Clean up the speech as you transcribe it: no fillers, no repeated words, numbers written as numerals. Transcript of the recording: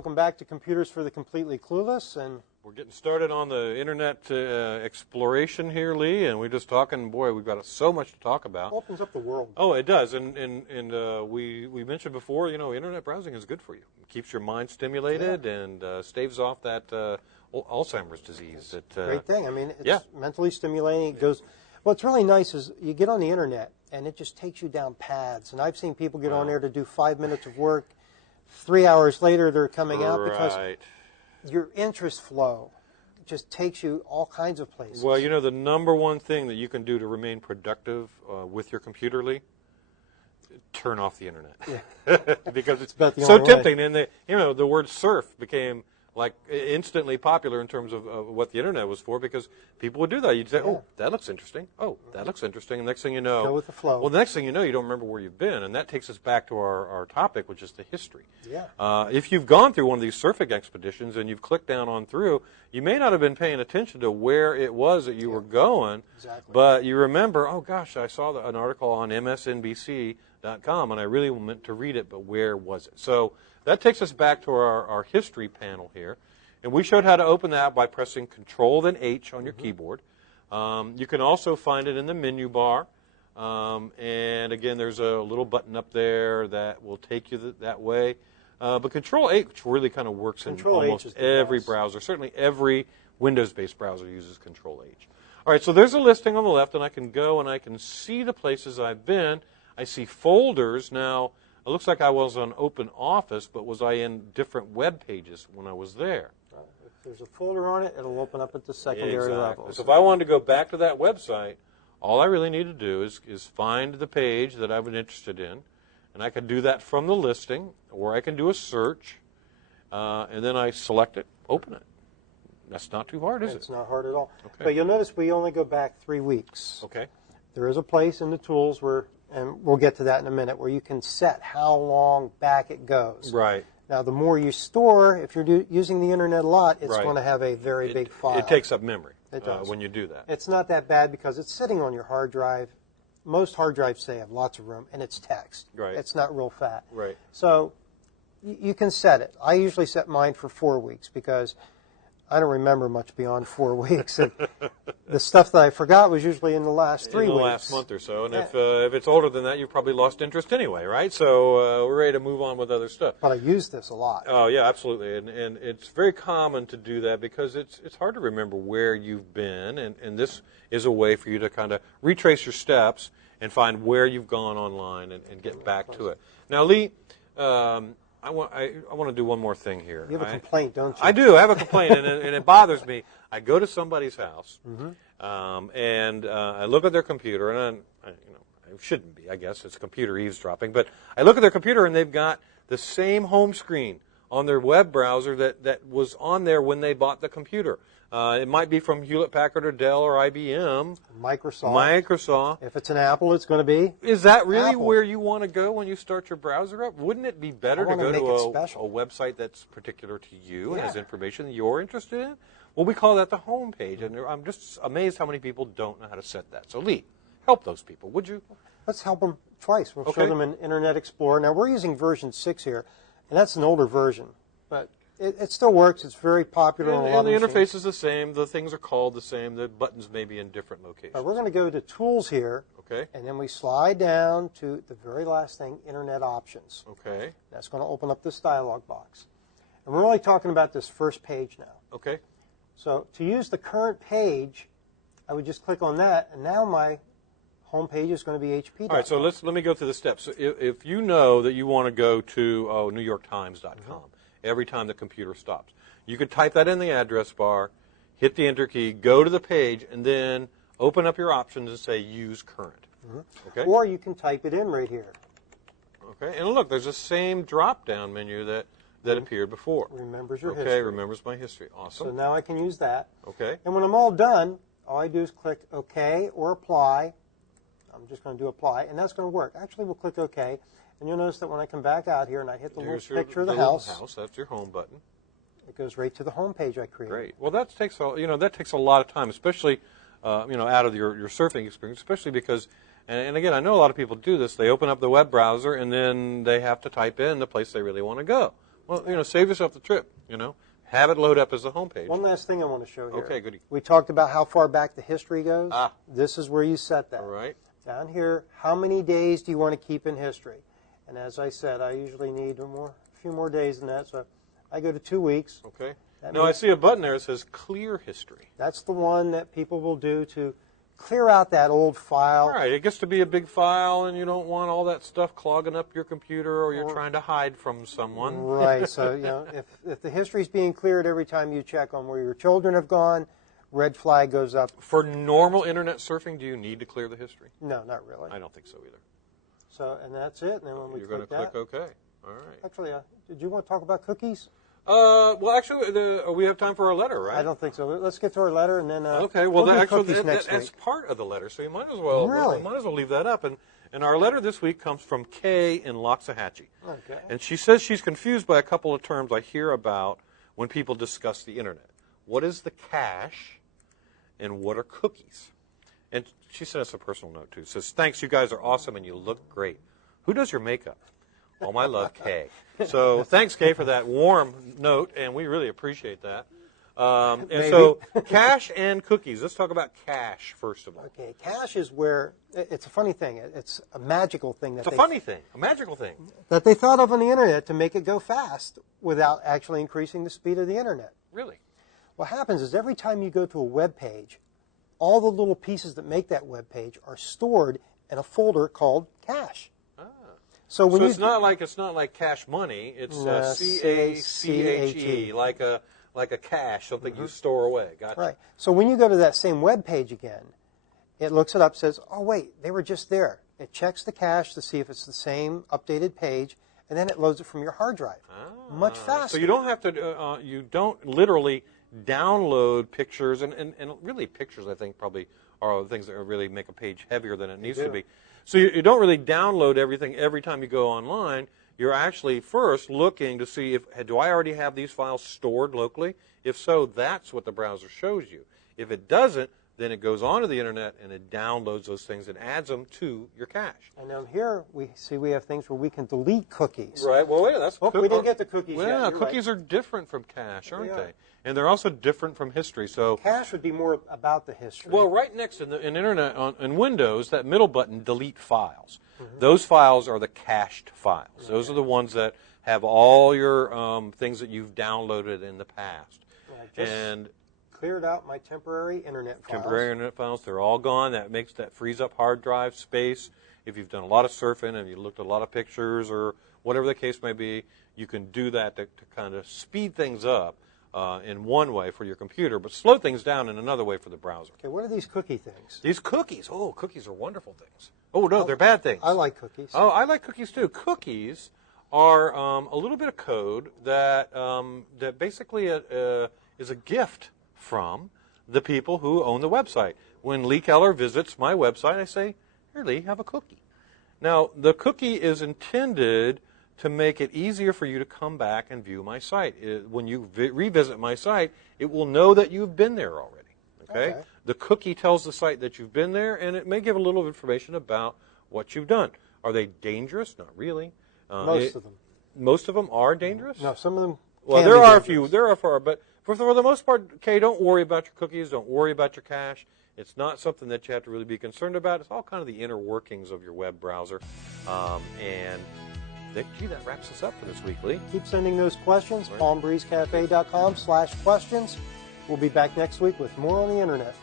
Welcome back to Computers for the Completely Clueless. And we're getting started on the internet exploration here, Lee, and we're just talking, boy, we've got so much to talk about. It opens up the world. Oh, it does. And we mentioned before, internet browsing is good for you. It keeps your mind stimulated and staves off that Alzheimer's disease. Great thing. I mean, it's mentally stimulating. It goes. What's really nice is you get on the internet, and it just takes you down paths. And I've seen people get on there to do 5 minutes of work. 3 hours later, they're coming out because your interest flow just takes you all kinds of places. Well, the number one thing that you can do to remain productive with your computer, Lee, turn off the internet. Yeah. Because it's so tempting. And the word surf became like instantly popular in terms of what the internet was for, because people would do that. You'd say, oh, that looks interesting. Oh, that looks interesting. And next thing you know, go with the flow. Well, the next thing you know, you don't remember where you've been. And that takes us back to our topic, which is the history. Yeah. If you've gone through one of these surfing expeditions and you've clicked down on through, you may not have been paying attention to where it was that you were going. Exactly. But you remember, oh, gosh, I saw an article on MSNBC.com, and I really meant to read it, but where was it? So that takes us back to our history panel here. And we showed how to open that by pressing Control then H on your keyboard. You can also find it in the menu bar. And again, there's a little button up there that will take you that way. But Control H really kind of works in almost every browser. Certainly every Windows-based browser uses Control H. All right, so there's a listing on the left, and I can go and I can see the places I've been. I see folders. Now, it looks like I was on Open Office, but was I in different web pages when I was there? If there's a folder on it, it'll open up at the secondary level. So if I wanted to go back to that website, all I really need to do is find the page that I've been interested in, and I can do that from the listing, or I can do a search, and then I select it, open it. That's not too hard, is it? It's not hard at all. Okay. But you'll notice we only go back 3 weeks. Okay. There is a place in the tools where, and we'll get to that in a minute, where you can set how long back it goes. Right. Now, the more you store, if you're using the internet a lot, it's going to have a very big file. It takes up memory when you do that. It's not that bad because it's sitting on your hard drive. Most hard drives say have lots of room, and it's text. Right. It's not real fat. Right. So you can set it. I usually set mine for 4 weeks because I don't remember much beyond 4 weeks. And the stuff that I forgot was usually in the last 3 weeks. In the last month or so. And if it's older than that, you've probably lost interest anyway, right? So we're ready to move on with other stuff. But I use this a lot. Oh, yeah, absolutely. And it's very common to do that because it's hard to remember where you've been. And this is a way for you to kind of retrace your steps and find where you've gone online and get back to it. Now, Lee, I want to do one more thing here. You have a complaint, don't you? I do. I have a complaint, and it bothers me. I go to somebody's house, and I look at their computer, and I shouldn't be. I guess it's computer eavesdropping, but I look at their computer, and they've got the same home screen on their web browser that was on there when they bought the computer. It might be from Hewlett-Packard or Dell or IBM. Microsoft. If it's an Apple, it's going to be Is that really Apple. where you want to go when you start your browser up? Wouldn't it be better to go to a website that's particular to you and has information that you're interested in? Well, we call that the home page, and I'm just amazed how many people don't know how to set that. So, Lee, help those people, would you? Let's help them twice. We'll show them in Internet Explorer. Now, we're using version 6 here, and that's an older version, but it still works. It's very popular on a lot of machines. And the interface is the same. The things are called the same. The buttons may be in different locations. We're going to go to Tools here, and then we slide down to the very last thing, Internet Options. Okay. That's going to open up this dialog box. And we're only talking about this first page now. Okay. So to use the current page, I would just click on that, and now my home page is going to be HP. All right, so let me go through the steps. So if you know that you want to go to NewYorkTimes.com every time the computer stops, you could type that in the address bar, hit the Enter key, go to the page, and then open up your options and say Use Current. Okay. Or you can type it in right here. Okay, and look, there's the same drop-down menu that appeared before. Remembers your history. Okay, remembers my history. Awesome. So now I can use that. Okay. And when I'm all done, all I do is click OK or Apply. I'm just going to do Apply, and that's going to work. Actually, we'll click OK, and you'll notice that when I come back out here and I hit the little picture of the house, that's your home button. It goes right to the home page I created. Great. Well, that takes a lot of time, especially out of your surfing experience, especially because, and again, I know a lot of people do this. They open up the web browser and then they have to type in the place they really want to go. Well, save yourself the trip. Have it load up as the homepage. One last thing I want to show here. Okay, goody. We talked about how far back the history goes. Ah. This is where you set that. All right. Down here, how many days do you want to keep in history? And as I said, I usually need a few more days than that, so I go to 2 weeks. Okay. That Now I means see a button there that says Clear History. that's the one that people will do to clear out that old file. All right. It gets to be a big file, and you don't want all that stuff clogging up your computer, or you're trying to hide from someone. Right. So, if the history's being cleared every time you check on where your children have gone, red flag goes up. For normal internet surfing, do you need to clear the history? No, not really. I don't think so either. So, and that's it. And then when we You're going to click OK. All right. Actually, did you want to talk about cookies? Well, actually, we have time for our letter, right? I don't think so. Let's get to our letter and then. Okay. Well, we'll do actually, cookies next that's week. part of the letter, so you might as well leave that up. And our letter this week comes from Kay in Loxahatchee. Okay. And she says she's confused by a couple of terms I hear about when people discuss the internet. What is the cache, and what are cookies? And she sent us a personal note too. It says, "Thanks, you guys are awesome, and you look great. Who does your makeup?" All my love, Kay. So thanks, Kay, for that warm note, and we really appreciate that. And so cache and cookies. Let's talk about cache first of all. Okay, cache is where it's a funny thing. It's a magical thing It's a funny thing, a magical thing. that they thought of on the internet to make it go fast without actually increasing the speed of the internet. Really? What happens is every time you go to a web page, all the little pieces that make that web page are stored in a folder called cache. So when it's not like cash money. It's CACHE, like a cache, something you store away. Gotcha. Right. So when you go to that same web page again, it looks it up, says, "Oh wait, they were just there." It checks the cache to see if it's the same updated page, and then it loads it from your hard drive. Much faster. So you don't have to. You don't literally download pictures, and really pictures, I think, probably are the things that really make a page heavier than it needs to be. So you don't really download everything every time you go online. You're actually first looking to see do I already have these files stored locally? If so, that's what the browser shows you. If it doesn't, then it goes onto the internet and it downloads those things and adds them to your cache. And now here we have things where we can delete cookies. Right. Well, wait. We didn't get the cookies yet. Yeah, You're cookies right. are different from cache, aren't They they? are. And they're also different from history. So Cache would be more about the history. well, right next in Internet in Windows, that middle button, Delete Files. Those files are the cached files. Okay. Those are the ones that have all your things that you've downloaded in the past. And cleared out my temporary internet files. Temporary internet files, they're all gone. That frees up hard drive space. If you've done a lot of surfing and you looked at a lot of pictures or whatever the case may be, you can do that to kind of speed things up. In one way for your computer, but slow things down in another way for the browser. Okay, what are these cookie things? These cookies. Oh, cookies are wonderful things. Oh, no, they're bad things. I like cookies. Oh, I like cookies too. Cookies are a little bit of code that basically is a gift from the people who own the website. When Lee Keller visits my website, I say, "Here, Lee, have a cookie." Now, the cookie is intended to make it easier for you to come back and view my site. When you revisit my site, it will know that you've been there already. Okay? The cookie tells the site that you've been there, and it may give a little information about what you've done. Are they dangerous? Not really. Most of them. Most of them are dangerous? No, some of them. Well, there are a few. There are far, but for the most part, Kay, don't worry about your cookies. Don't worry about your cache. It's not something that you have to really be concerned about. It's all kind of the inner workings of your web browser, and gee, that wraps us up for this week, Lee. Keep sending those questions, palmbreezecafe.com/questions. We'll be back next week with more on the internet.